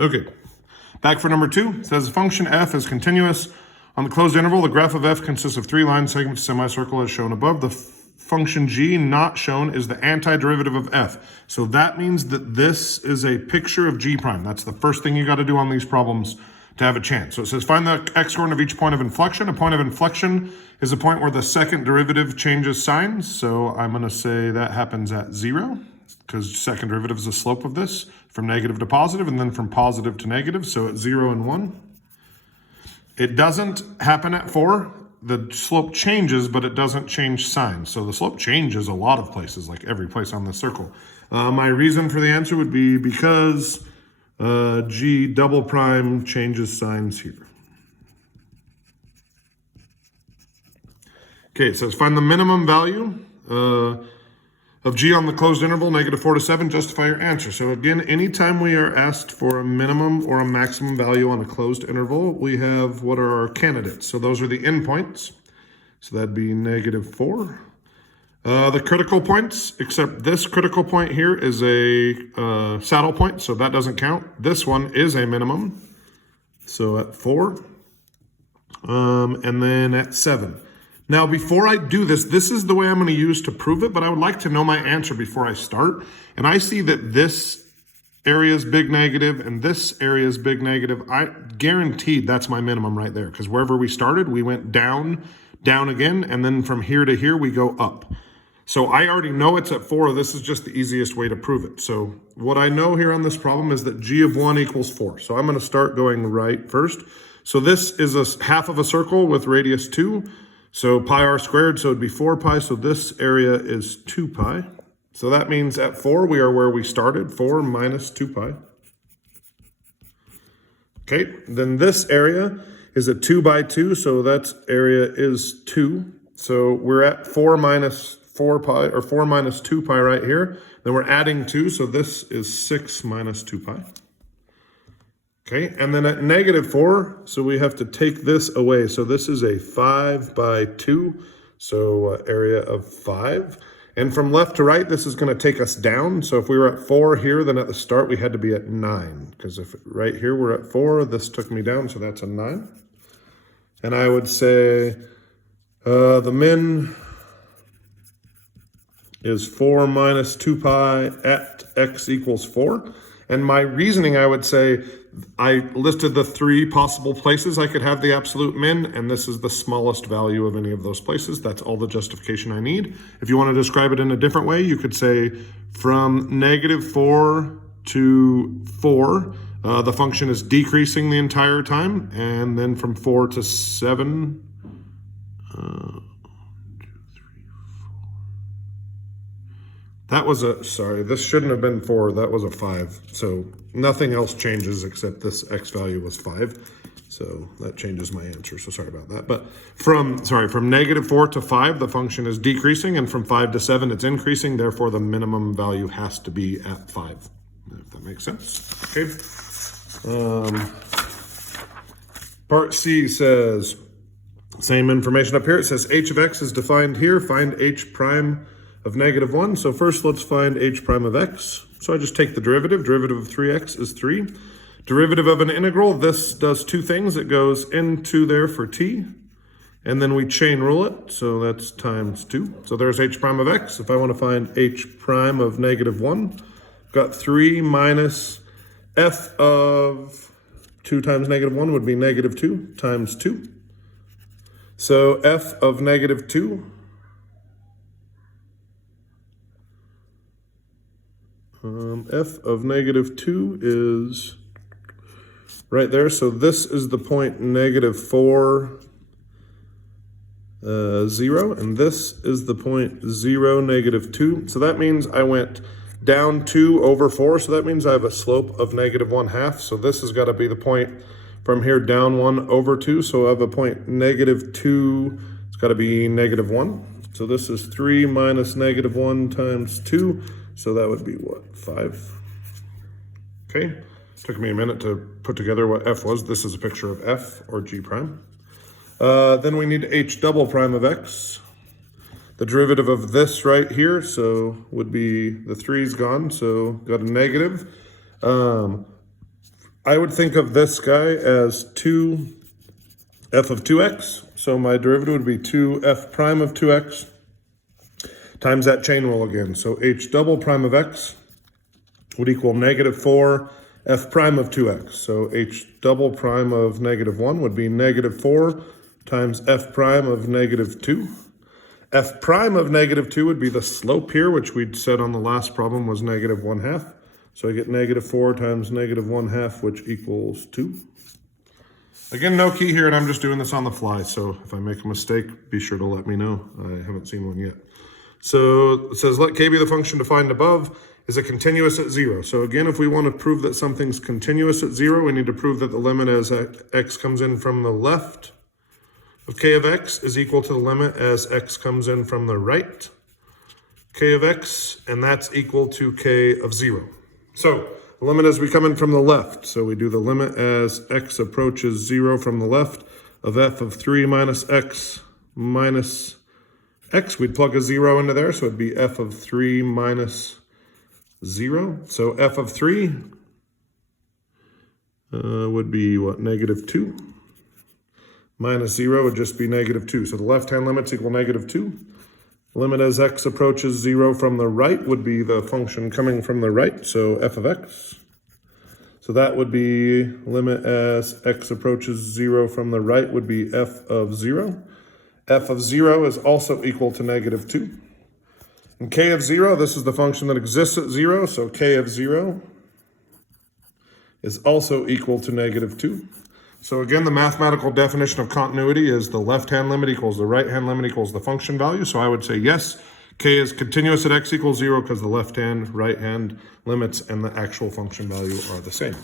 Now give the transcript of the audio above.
Okay, back for number 2. It says function f is continuous. On the closed interval, the graph of f consists of 3 line segments, semicircle as shown above. The function g not shown is the antiderivative of f. So that means that this is a picture of g prime. That's the first thing you got to do on these problems to have a chance. So it says find the x-coordinate of each point of inflection. A point of inflection is a point where the second derivative changes signs. So I'm going to say that happens at 0, because second derivative is the slope of this from negative to positive and then from positive to negative. So at 0 and 1. It doesn't happen at 4. The slope changes, but it doesn't change sign. So the slope changes a lot of places, like every place on the circle. My reason for the answer would be because g double prime changes signs here. Okay, it says find the minimum value of g on the closed interval, -4 to 7, justify your answer. So again, anytime we are asked for a minimum or a maximum value on a closed interval, we have what are our candidates. So those are the endpoints. So that'd be -4. The critical points, except this critical point here is a saddle point, so that doesn't count. This one is a minimum, so at 4, and then at 7. Now, before I do this, this is the way I'm going to use to prove it, but I would like to know my answer before I start. And I see that this area is big negative and this area is big negative. I guaranteed that's my minimum right there, because wherever we started, we went down, down again, and then from here to here, we go up. So I already know it's at 4. This is just the easiest way to prove it. So what I know here on this problem is that g of 1 equals 4. So I'm going to start going right first. So this is a half of a circle with radius 2. So pi r squared, so it'd be 4 pi. So this area is 2 pi. So that means at 4, we are where we started, 4 minus 2 pi. Okay, then this area is a 2 by 2, so that area is 2. So we're at 4 minus 4 pi, or 4 minus 2 pi right here. Then we're adding 2, so this is 6 minus 2 pi. Okay, and then at -4, so we have to take this away. So this is a 5 by 2, so area of 5. And from left to right, this is going to take us down. So if we were at 4 here, then at the start we had to be at 9. Because if right here we're at 4, this took me down, so that's a 9. And I would say the min is 4 minus 2 pi at x equals 4. And my reasoning, I would say, I listed the 3 possible places I could have the absolute min, and this is the smallest value of any of those places. That's all the justification I need. If you want to describe it in a different way, you could say from -4 to 4, the function is decreasing the entire time, and then from 4 to 7, that was a, sorry, this shouldn't have been 4, that was a 5. So nothing else changes except this x value was 5. So that changes my answer, so sorry about that. But from -4 to 5, the function is decreasing, and from 5 to 7, it's increasing. Therefore, the minimum value has to be at 5, if that makes sense. Okay. Part C says, same information up here. It says h of x is defined here. Find h prime of -1. So first let's find h prime of x. So I just take the derivative. Derivative of 3x is 3. Derivative of an integral, this does 2 things. It goes into there for t, and then we chain rule it. So that's times 2. So there's h prime of x. If I want to find h prime of -1, I've got 3 minus f of 2 times -1 would be -2 times 2. So f of -2 f of -2 is right there. So this is the point -4, 0, and this is the point 0, -2. So that means I went down 2 over 4. So that means I have a slope of -1/2. So this has got to be the point from here down 1 over 2. So I have a point -2. It's got to be -1. So this is 3 minus -1 times 2. So that would be what, 5? Okay, took me a minute to put together what f was. This is a picture of f, or g prime. Then we need h double prime of x. The derivative of this right here, so would be, the 3's gone, so got a negative. I would think of this guy as 2 f of 2x. So my derivative would be 2 f prime of 2x times that chain rule again. So h double prime of x would equal negative 4 f prime of 2x. So h double prime of negative 1 would be negative 4 times f prime of negative 2. F prime of negative 2 would be the slope here, which we'd said on the last problem was negative 1/2. So I get negative 4 times negative 1/2, which equals 2. Again, no key here, and I'm just doing this on the fly. So if I make a mistake, be sure to let me know. I haven't seen one yet. So it says, let k be the function defined above. Is it continuous at 0? So again, if we want to prove that something's continuous at 0, we need to prove that the limit as x comes in from the left of k of x is equal to the limit as x comes in from the right k of x, and that's equal to k of 0. So the limit as we come in from the left, so we do the limit as x approaches 0 from the left of f of 3 minus x minus x. We'd plug a 0 into there, so it'd be f of 3 minus 0. So f of 3 would be what, negative 2? Minus 0 would just be negative 2. So the left-hand limit's equal negative 2. Limit as x approaches 0 from the right would be the function coming from the right, so f of x. So that would be limit as x approaches 0 from the right would be f of 0. F of 0 is also equal to negative 2. And k of 0, this is the function that exists at 0, so k of 0 is also equal to negative 2. So again, the mathematical definition of continuity is the left-hand limit equals the right-hand limit equals the function value. So I would say yes, k is continuous at x equals 0 because the left-hand, right-hand limits and the actual function value are the same.